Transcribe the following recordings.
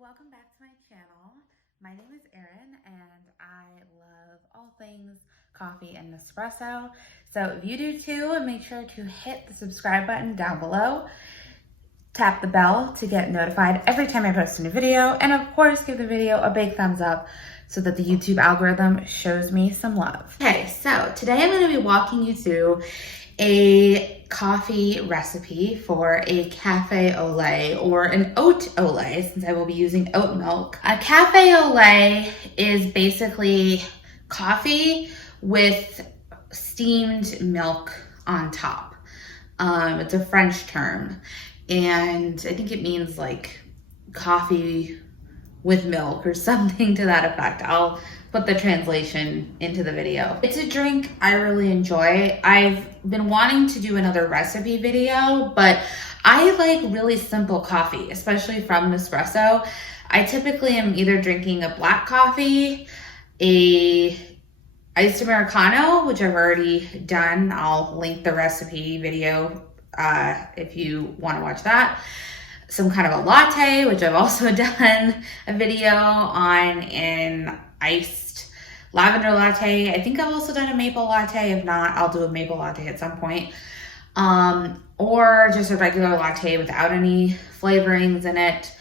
welcome back to my channel. My name is Erin and I love all things coffee and Nespresso. So if you do too, make sure to hit the subscribe button down below. Tap the bell to get notified every time I post a new video. And of course, give the video a big thumbs up so that the YouTube algorithm shows me some love. Okay, so today I'm gonna be walking you through a coffee recipe for a Cafe Au Lait or an oat au lait, since I will be using oat milk. A Cafe Au Lait is basically coffee with steamed milk on top. It's a French term, and I think it means like coffee with milk or something to that effect. I'll put the translation into the video. It's a drink I really enjoy. I've been wanting to do another recipe video, but I like really simple coffee, especially from Nespresso. I typically am either drinking a black coffee, a iced Americano, which I've already done. I'll link the recipe video if you want to watch that. Some kind of a latte, which I've also done a video on, an iced lavender latte. I think I've also done a maple latte. If not, I'll do a maple latte at some point. Or just a regular latte without any flavorings in it.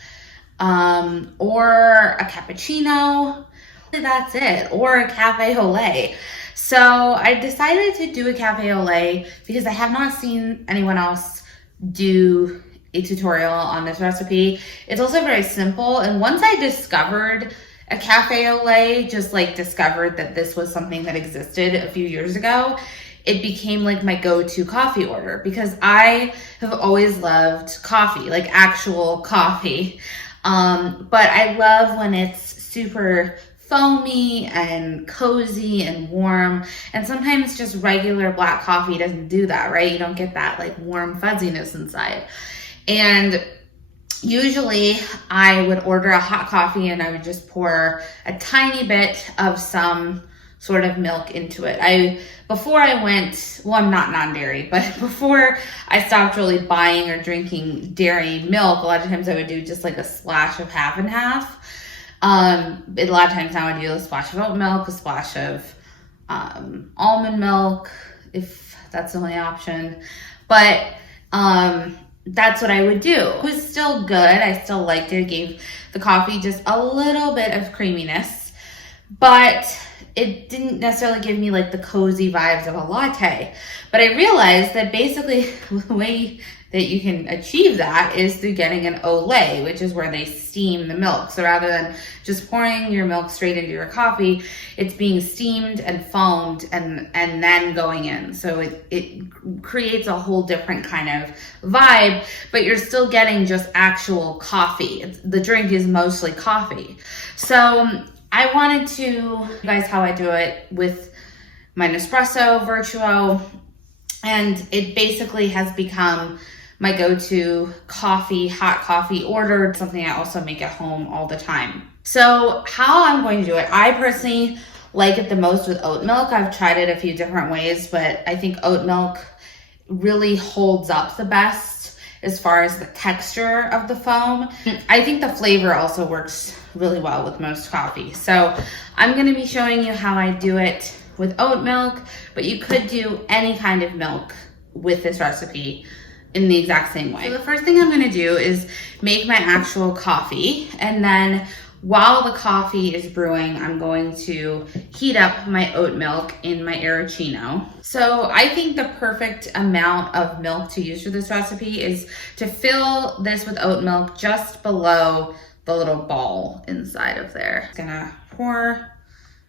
Or a cappuccino. That's it. Or a Cafe Au Lait. So I decided to do a Cafe Au Lait because I have not seen anyone else do a tutorial on this recipe. It's also very simple, and once I discovered a Cafe Au Lait, just like discovered that this was something that existed a few years ago, it became like my go-to coffee order because I have always loved coffee, like actual coffee. But I love when it's super foamy and cozy and warm, and sometimes just regular black coffee doesn't do that, right? You don't get that like warm fuzziness inside. And usually I would order a hot coffee and I would just pour a tiny bit of some sort of milk into it. Before I went, well, I'm not non-dairy, but before I stopped really buying or drinking dairy milk, a lot of times I would do just like a splash of half and half. A lot of times now I do a splash of oat milk, a splash of almond milk, if that's the only option. But that's what I would do. It was still good. I still liked it. It gave the coffee just a little bit of creaminess, but it didn't necessarily give me like the cozy vibes of a latte. But I realized that basically the way that you can achieve that is through getting an au lait, which is where they steam the milk. So rather than just pouring your milk straight into your coffee, it's being steamed and foamed and then going in. So it creates a whole different kind of vibe, but you're still getting just actual coffee. The drink is mostly coffee. So I wanted to show you guys how I do it with my Nespresso Vertuo, and it basically has become my go-to coffee, hot coffee order, something I also make at home all the time. So how I'm going to do it, I personally like it the most with oat milk. I've tried it a few different ways, but I think oat milk really holds up the best as far as the texture of the foam. I think the flavor also works really well with most coffee. So I'm going to be showing you how I do it with oat milk, but you could do any kind of milk with this recipe in the exact same way. So the first thing I'm gonna do is make my actual coffee, and then while the coffee is brewing, I'm going to heat up my oat milk in my Arancino. So I think the perfect amount of milk to use for this recipe is to fill this with oat milk just below the little ball inside of there. I'm gonna pour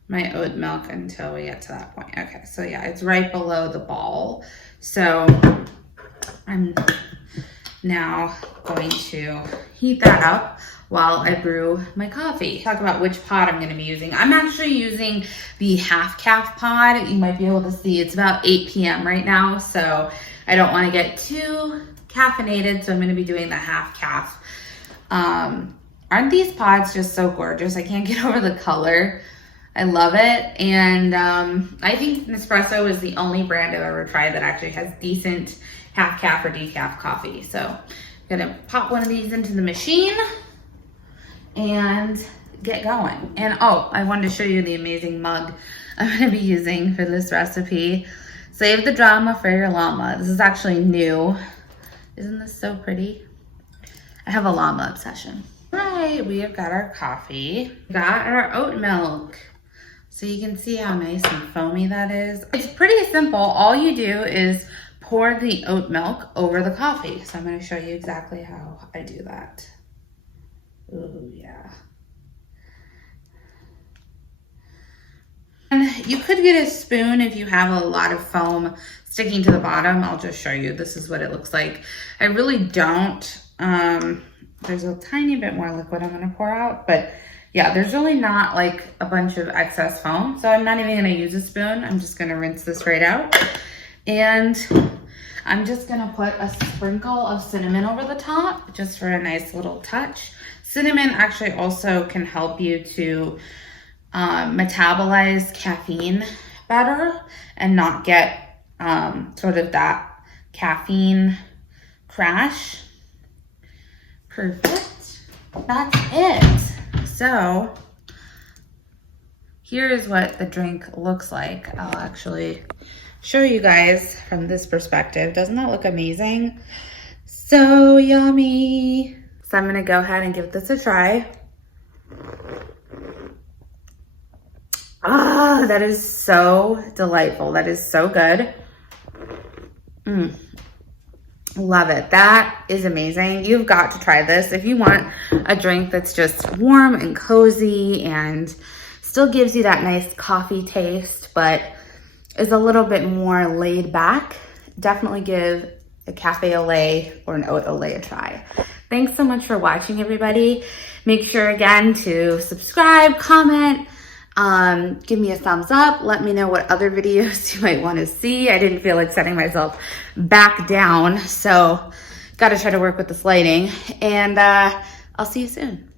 my oat milk until we get to that point. Okay, so yeah, it's right below the ball. So I'm now going to heat that up while I brew my coffee. Talk about which pod I'm going to be using. I'm actually using the half calf pod. You might be able to see it's about 8 p.m. right now, so I don't want to get too caffeinated, so I'm going to be doing the half calf. Aren't these pods just so gorgeous? I can't get over the color. I love it, and I think Nespresso is the only brand I've ever tried that actually has decent half calf or decaf coffee. So I'm gonna pop one of these into the machine, and get going. And oh, I wanted to show you the amazing mug I'm gonna be using for this recipe. Save the drama for your llama. This is actually new. Isn't this so pretty? I have a llama obsession. All right, we have got our coffee. Got our oat milk. So you can see how nice and foamy that is. It's pretty simple. All you do is pour the oat milk over the coffee. So I'm gonna show you exactly how I do that. Oh yeah. And you could get a spoon if you have a lot of foam sticking to the bottom. I'll just show you. This is what it looks like. I really don't. There's a tiny bit more liquid I'm gonna pour out, but yeah, there's really not like a bunch of excess foam. So I'm not even gonna use a spoon. I'm just gonna rinse this right out. And I'm just gonna put a sprinkle of cinnamon over the top just for a nice little touch. Cinnamon actually also can help you to metabolize caffeine better and not get sort of that caffeine crash. Perfect. That's it. So here's what the drink looks like. I'll actually show you guys from this perspective. Doesn't that look amazing? So yummy. So I'm gonna go ahead and give this a try. Ah, that is so delightful. That is so good. Love it. That is amazing. You've got to try this. If you want a drink that's just warm and cozy and still gives you that nice coffee taste, but is a little bit more laid back, definitely give a Cafe Au Lait or an Oat Au Lait a try. Thanks so much for watching, everybody. Make sure again to subscribe, comment, give me a thumbs up. Let me know what other videos you might want to see. I didn't feel like setting myself back down, so got to try to work with this lighting. And I'll see you soon.